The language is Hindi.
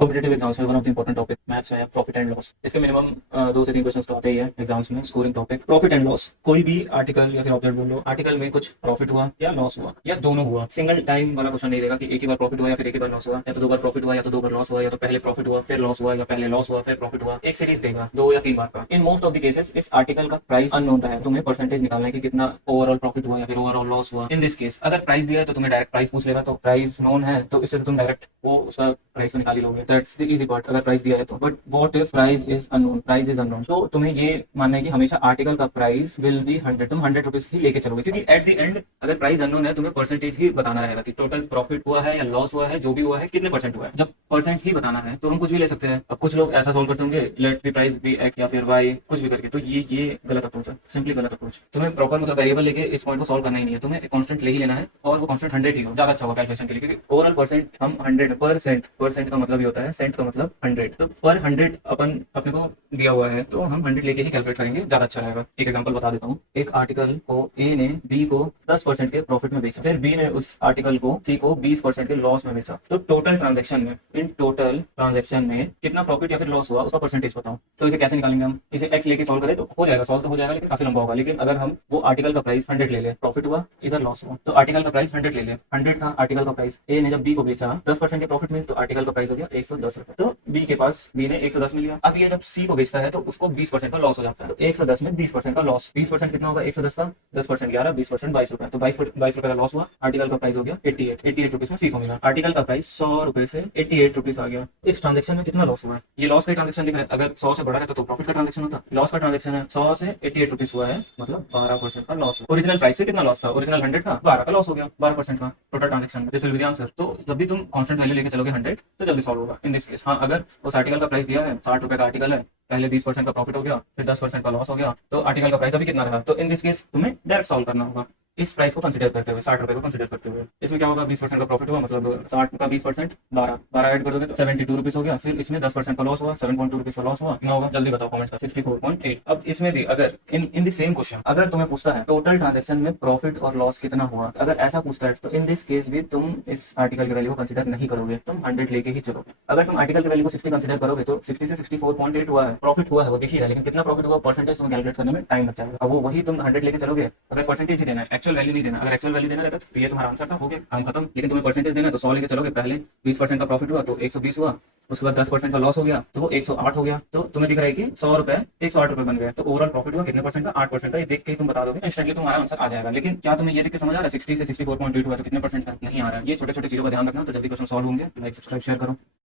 कॉम्पिटेटिव एग्जाम्स में one of the important topic maths है प्रॉफिट एंड लॉस। इसके मिनिमम 2 से 3 क्वेश्चन तो आते ही है एग्जाम्स में। Scoring topic profit and loss. कोई भी आर्टिकल या फिर ऑब्जेक्ट बोलो, आर्टिकल में कुछ प्रॉफिट हुआ या लॉस हुआ या दोनों हुआ, सिंगल टाइम वाला क्वेश्चन नहीं रहेगा कि एक ही बार प्रॉफिट हुआ या फिर एक ही बार लॉस हुआ, या तो 2 बार प्रॉफिट हुआ या तो 2 बार लॉस हुआ, या तो पहले प्रॉफिट हुआ फिर लॉस हुआ, या पहले लॉस हुआ फिर प्रॉफिट हुआ। एक सीरीज देगा 2 या 3 बार का। In most of the cases इस आर्टिकल का प्राइस अननोन रहा है, तुम्हें परसेंटेज निकालना है कि कितना ओवरऑल प्रॉफिट हुआ या फिर ओवरऑल लॉस हुआ। इन दिस केस अगर प्राइस दिया है तो तुम्हें डायरेक्ट प्राइस पूछ लेगा, तो प्राइस नोन है तो इससे तुम डायरेक्ट वो उसका प्राइस तो निकाल ही लोगे। दैट्स द इजी पार्ट अगर प्राइस दिया है तो। But what if price is unknown? Price is unknown तो तुम्हें ये मानना है कि हमेशा आर्टिकल का प्राइस विल बी 100, तुम 100 रुपीज ही लेके चलोगे, क्योंकि एट द एंड अगर प्राइस अननोन है तुम्हें परसेंटेज ही बताना रहेगा कि टोटल प्रॉफिट हुआ है या लॉस हुआ है, जो भी हुआ है कितने परसेंट हुआ है। जब परसेंट ही बताना है तो हम कुछ भी ले सकते हैं। अब कुछ लोग ऐसा सॉल्व करते होंगे, let the price be X या फिर वाई, कुछ भी करके, तो ये गलत अप्रोच है, सिंपली गलत अप्रोच। तुम्हें प्रॉपर मतलब वेरिएबल लेके इस पॉइंट को सॉल्व करना ही नहीं है, तुम्हें कॉन्स्टेंट ले ही लेना है और वो कॉन्स्टेंट 100 ही हो, ज्यादा अच्छा होगा कैलकुलेशन के लिए, क्योंकि ओवरऑल परसेंट हम 100% परसेंट का मतलब ही होता है सेंट का मतलब 100, तो पर 100 अपन अपने को दिया हुआ है तो हम 100 लेके ही कैलकुलेट करेंगे, ज्यादा अच्छा रहेगा। एक एग्जांपल बता देता हूँ। एक आर्टिकल को ए ने बी को 10% के प्रॉफिट में बेचा, फिर बी ने उस आर्टिकल को सी को 20% के लॉस में बेचा, तो टोटल ट्रांजेक्शन में, इन टोटल ट्रांजेक्शन में कितना प्रॉफिट या फिर लॉस हुआ उसका परसेंटेज बताओ। तो इसे कैसे निकालेंगे हम? इसे एक्स लेके सॉल्व करें तो हो जाएगा, सॉल्व तो हो जाएगा लेकिन काफी लंबा होगा। लेकिन अगर हम वो आर्टिकल का प्राइस 100 ले ले, प्रॉफिट हुआ इधर लॉस हुआ, तो आर्टिकल का प्राइस 100 ले ले, 100 था आर्टिकल का प्राइस, ए ने जब बी को बेचा 10% के प्रॉफिट में, तो आर्टिकल का प्राइस हो गया 110 रुपए, तो बी के पास बी ने 110 में लिया। अब ये जब सी को बेचता है तो उसको 20% का लॉस हो जाता है, तो 110 में 20% का लॉस, 20% कितना होगा 110 का, 10% 11, 20% 22 रुपए, तो 22 रुपए का लॉस हुआ। आर्टिकल का प्राइस हो गया 88 रुपीज में सी को मिला। आर्टिकल का प्राइस 100 रुपए से 88 रुपीज आ गया। इस ट्रांजेक्शन में कितना लॉस हुआ है? ये लॉस का ट्रांजेक्शन दिख रहा है, अगर 100 से बड़ा रहता तो प्रॉफिट का ट्रांजेक्शन होता, लॉस का ट्रांजेक्शन है। 100 से 88 रुपीज हुआ है, मतलब 12% का लॉस। ओरिजिनल प्राइस से कितना लॉस था? ओरिजिनल 100 था, 12 का लॉस हो गया, 12% का total transaction. This will be the answer. तो जब भी तुम कांस्टेंट वैल्यू लेके चलोगे 100 तो जल्दी सॉल्व होगा इन दिस केस। हाँ, अगर उस आर्टिकल का प्राइस दिया है 60 रुपए का आर्टिकल है, पहले 20% का प्रॉफिट हो गया फिर 10% का लॉस हो गया, तो आर्टिकल का प्राइस अभी कितना रहा, तो इन दिस केस तुम्हें डायरेक्ट सॉल्व करना होगा इस प्राइस को कंसीडर करते हुए, 60 रुपए को कंसीडर करते हुए। इसमें क्या होगा, 20% का प्रॉफिट हुआ, मतलब 60 का 20% 12 ऐड कर दोगे तो 72 रुपीज हो गया, फिर इसमें 10% का लॉस हुआ, 7.2 रुपीज का लॉस हुआ, कितना होगा जल्दी बताओ कमेंट का, 64.8। अब इसमें भी अगर इन द सेम क्वेश्चन अगर तुम्हें पूछता है टोटल ट्रांजेक्शन में प्रॉफिट और लॉस कितना हुआ, अगर ऐसा पूछता है तो इन दिस केस भी तुम इस आर्टिकल की वैल्यू को कंसीडर नहीं करोगे, तुम 100 लेके ही चलोगे। अगर तुम आर्टिकल की वैल्यू को 60 कंसीडर करोगे तो 60 से 64.8 हुआ है, प्रॉफिट हुआ है वो दिख ही रहा है, लेकिन कितना प्रॉफिट हुआ परसेंटेज तुम्हें कैलकुलेट करने में टाइम लग जाएगा। अब वो वही तुम 100 लेके चलोगे, अगर परसेंटेज ही देना है, एक्चुअल वैल्यू नहीं देना, अगर एक्चुअल वैल्यू देना रहता तो ये तुम्हारा आंसर था, हो गया काम खत्म। लेकिन तुम्हें परसेंटेज देना है तो 100 लेके चलोगे, पहले 20% का प्रॉफिट हुआ तो 120 हुआ, उसके बाद 10% का लॉस हो गया तो वो 108 हो गया, तो तुम्हें दिख रहा है कि 100 रुपए 108 रुपए बन गए, तो ओवरऑल प्रॉफिट हुआ कितने परसेंट का, 8% का। ये देख के तुम बता दोगे इंस्टेंटली तुम्हारा आंसर आ जाएगा। लेकिन क्या तुम्हें ये देख के समझ आ रहा है 60 से 64.8 हुआ तो कितने परसेंट का नहीं आ रहा है? ये छोटे छोटे चीजों का ध्यान रखना, तो जल्दी क्वेश्चन सॉल्व होंगे। लाइक सब्सक्राइब शेयर करो।